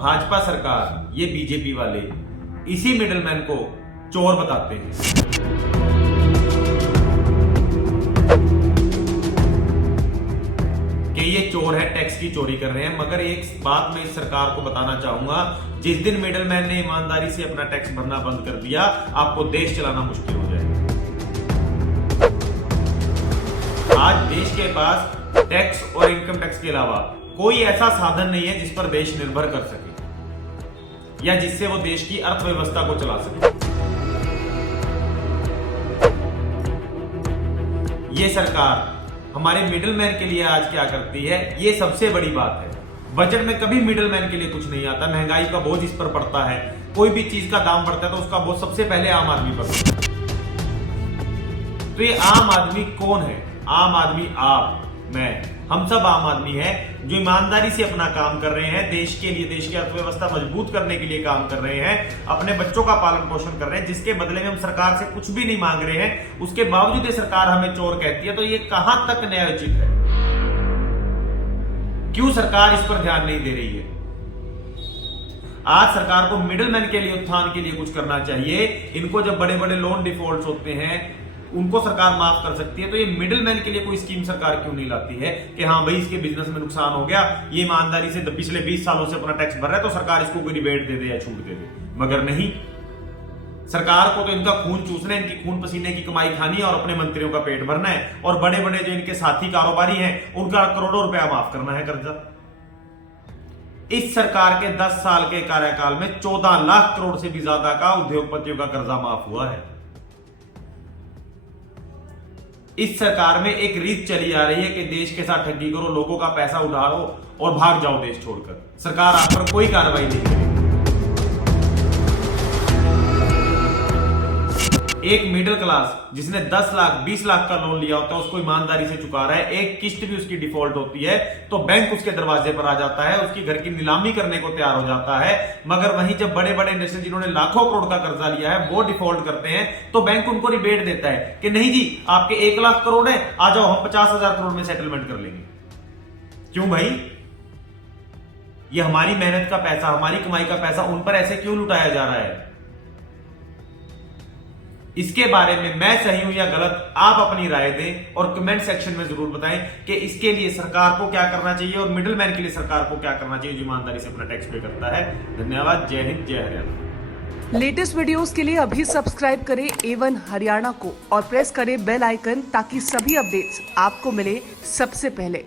भाजपा सरकार, ये बीजेपी वाले इसी मिडलमैन को चोर बताते हैं। कि ये चोर है, टैक्स की चोरी कर रहे हैं। मगर एक बात मैं इस सरकार को बताना चाहूंगा, जिस दिन मिडलमैन ने ईमानदारी से अपना टैक्स भरना बंद कर दिया, आपको देश चलाना मुश्किल हो जाएगा। आज देश के पास टैक्स और इनकम टैक्स के अलावा कोई ऐसा साधन नहीं है जिस पर देश निर्भर कर सके या जिससे वो देश की अर्थव्यवस्था को चला सके। ये सरकार हमारे मिडलमैन के लिए आज क्या करती है, ये सबसे बड़ी बात है। बजट में कभी मिडलमैन के लिए कुछ नहीं आता। महंगाई का बोझ इस पर पड़ता है, कोई भी चीज का दाम बढ़ता है तो उसका बोझ सबसे पहले आम आदमी पर पड़ता है। तो ये आम आदमी कौन है? आम आदमी आप, मैं, हम सब आम आदमी हैं जो ईमानदारी से अपना काम कर रहे हैं, देश के लिए, देश की अर्थव्यवस्था मजबूत करने के लिए काम कर रहे हैं, अपने बच्चों का पालन पोषण कर रहे हैं, जिसके बदले में हम सरकार से कुछ भी नहीं मांग रहे हैं। उसके बावजूद ये सरकार हमें चोर कहती है, तो ये कहां तक न्यायोचित है? क्यों सरकार इस पर ध्यान नहीं दे रही है? आज सरकार को मिडलमैन के लिए, उत्थान के लिए कुछ करना चाहिए। इनको जब बड़े बड़े लोन डिफॉल्ट होते हैं उनको सरकार माफ कर सकती है, तो ये मिडलमैन के लिए कोई स्कीम सरकार क्यों नहीं लाती है कि हाँ भाई इसके बिजनेस में नुकसान हो गया, ये ईमानदारी से पिछले 20 सालों से अपना टैक्स भर रहा है, तो सरकार इसको कोई रिबेट दे दे या छूट दे दे। मगर नहीं, सरकार को तो इनका खून चूसना है, इनकी खून पसीने की कमाई खानी है और अपने मंत्रियों का पेट भरना है, और बड़े बड़े जो इनके साथी कारोबारी हैं उनका करोड़ों रुपया माफ करना है कर्जा। इस सरकार के 10 साल के कार्यकाल में 14 लाख करोड़ से भी ज्यादा का उद्योगपतियों का कर्जा माफ हुआ है। इस सरकार में एक रीत चली आ रही है कि देश के साथ ठगी करो, लोगों का पैसा उधारो और भाग जाओ देश छोड़कर। सरकार आप पर कोई कार्रवाई नहीं करेगी। एक मिडिल क्लास जिसने 10 लाख 20 लाख का लोन लिया होता है उसको ईमानदारी से चुका रहा है, एक किस्त भी उसकी डिफॉल्ट होती है तो बैंक उसके दरवाजे पर आ जाता है, उसकी घर की नीलामी करने को तैयार हो जाता है। मगर वहीं जब बड़े बड़े इंडस्ट्री जिन्होंने लाखों करोड़ का कर्जा लिया है वो डिफॉल्ट करते हैं तो बैंक उनको रिबेट देता है कि नहीं जी आपके 1 लाख करोड़ है, आ जाओ हम 50,000 करोड़ में सेटलमेंट कर लेंगे। क्यों भाई? ये हमारी मेहनत का पैसा, हमारी कमाई का पैसा उन पर ऐसे क्यों लुटाया जा रहा है? इसके बारे में मैं सही हूं या गलत, आप अपनी राय दें और कमेंट सेक्शन में जरूर बताएं कि इसके लिए सरकार को क्या करना चाहिए और मिडलमैन के लिए सरकार को क्या करना चाहिए जो ईमानदारी से अपना टैक्स पे करता है। धन्यवाद। जय हिंद, जय हरियाणा। लेटेस्ट वीडियोस के लिए अभी सब्सक्राइब करें A1 हरियाणा को और प्रेस करें बेल आइकन ताकि सभी अपडेट्स आपको मिले सबसे पहले।